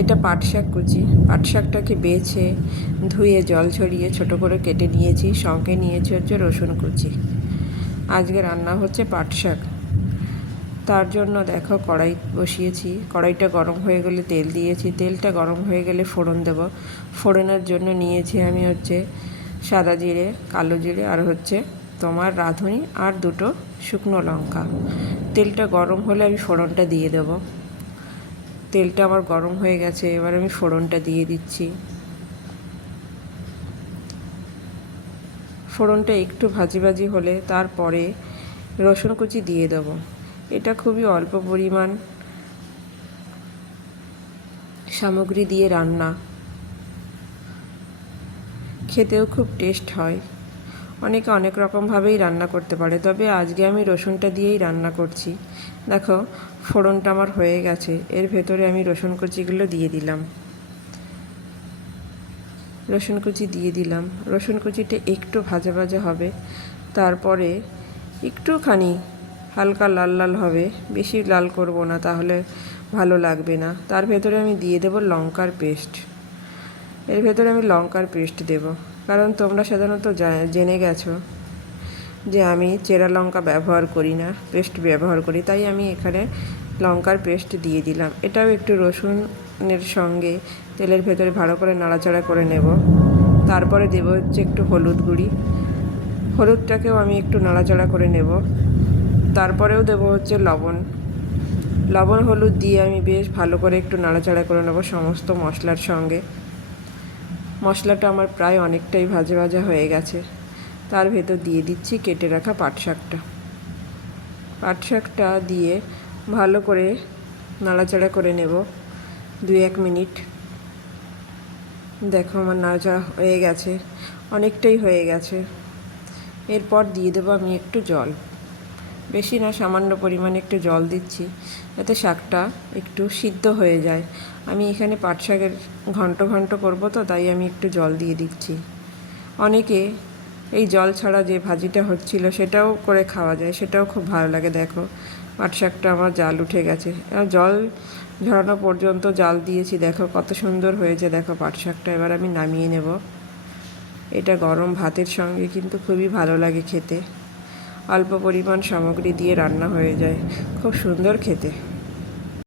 এটা পাট শাক কুচি। পাট শাকটাকে বেছে ধুয়ে জল ছড়িয়ে ছোটো করে কেটে নিয়েছি, সঙ্গে নিয়েছি হচ্ছে রসুন কুচি। আজকে রান্না হচ্ছে পাট শাক। তার জন্য দেখো কড়াই বসিয়েছি, কড়াইটা গরম হয়ে গেলে তেল দিয়েছি, তেলটা গরম হয়ে গেলে ফোড়ন দেব। ফোড়নের জন্য নিয়েছি আমি হচ্ছে সাদা জিরে, কালো জিরে আর হচ্ছে তোমার রাঁধুনি আর দুটো শুকনো লঙ্কা। তেলটা গরম হলে আমি ফোড়নটা দিয়ে দেব। তেলটা আমার গরম হয়ে গেছে, এবার আমি ফোড়নটা দিয়ে দিচ্ছি। ফোড়নটা একটু ভাজি ভাজি হলে তারপরে রসুন কুচি দিয়ে দেব। এটা খুবই অল্প পরিমাণ সামগ্রী দিয়ে রান্না, খেতেও খুব টেস্ট হয়। অনেকে অনেক রকমভাবেই রান্না করতে পারে, তবে আজকে আমি রসুনটা দিয়েই রান্না করছি। দেখো ফোড়নটা আমার হয়ে গেছে, এর ভেতরে আমি রসুন কুচিগুলো দিয়ে দিলাম। রসুন কুচি দিয়ে দিলাম। রসুন কুচিটা একটু ভাজা ভাজা হবে, তারপরে একটুখানি হালকা লাল লাল হবে, বেশি লাল করব না, তাহলে ভালো লাগবে না। তার ভেতরে আমি দিয়ে দেব লঙ্কার পেস্ট। এর ভেতরে আমি লঙ্কার পেস্ট দেব, কারণ তোমরা সাধারণত জেনে গেছো যে আমি চেরা লঙ্কা ব্যবহার করি না, পেস্ট ব্যবহার করি, তাই আমি এখানে লঙ্কার পেস্ট দিয়ে দিলাম। এটাও একটু রসুনের সঙ্গে তেলের ভেতরে ভালো করে নাড়াচাড়া করে নেব। তারপরে দেব হচ্ছে একটু হলুদ গুঁড়ি। হলুদটাকেও আমি একটু নাড়াচাড়া করে নেব। তারপরেও দেব হচ্ছে লবণ হলুদ দিয়ে আমি বেশ ভালো করে একটু নাড়াচাড়া করে নেব সমস্ত মশলার সঙ্গে। মশলাটা আমার প্রায় অনেকটাই ভাজা ভাজা হয়ে গেছে। তার ভেতর দিয়ে দিচ্ছি কেটে রাখা পাট শাকটা। পাট শাকটা দিয়ে ভালো করে নাড়াচাড়া করে নেব 2-1 মিনিট। দেখো আমার নাড়াচাড়া হয়ে গেছে, অনেকটাই হয়ে গেছে। এরপর দিয়ে দেবো আমি একটু জল, বেশি না, সামান্য পরিমাণে একটু জল দিচ্ছি যাতে শাকটা একটু সিদ্ধ হয়ে যায়। আমি এখানে পাট শাকের ঘন্ট করবো তো, তাই আমি একটু জল দিয়ে দিচ্ছি। অনেকে এই জল ছাড়া যে ভাজিটা হচ্ছিল সেটাও করে খাওয়া যায়, সেটাও খুব ভালো লাগে। দেখো পাট শাকটা আমার জাল উঠে গেছে, জল ঝরানো পর্যন্ত জাল দিয়েছি। দেখো কত সুন্দর হয়েছে, দেখো পাট শাকটা। এবার আমি নামিয়ে নেব। এটা গরম ভাতের সঙ্গে কিন্তু খুবই ভালো লাগে খেতে। অল্প পরিমাণ সামগ্রী দিয়ে রান্না হয়ে যায়, খুব সুন্দর খেতে।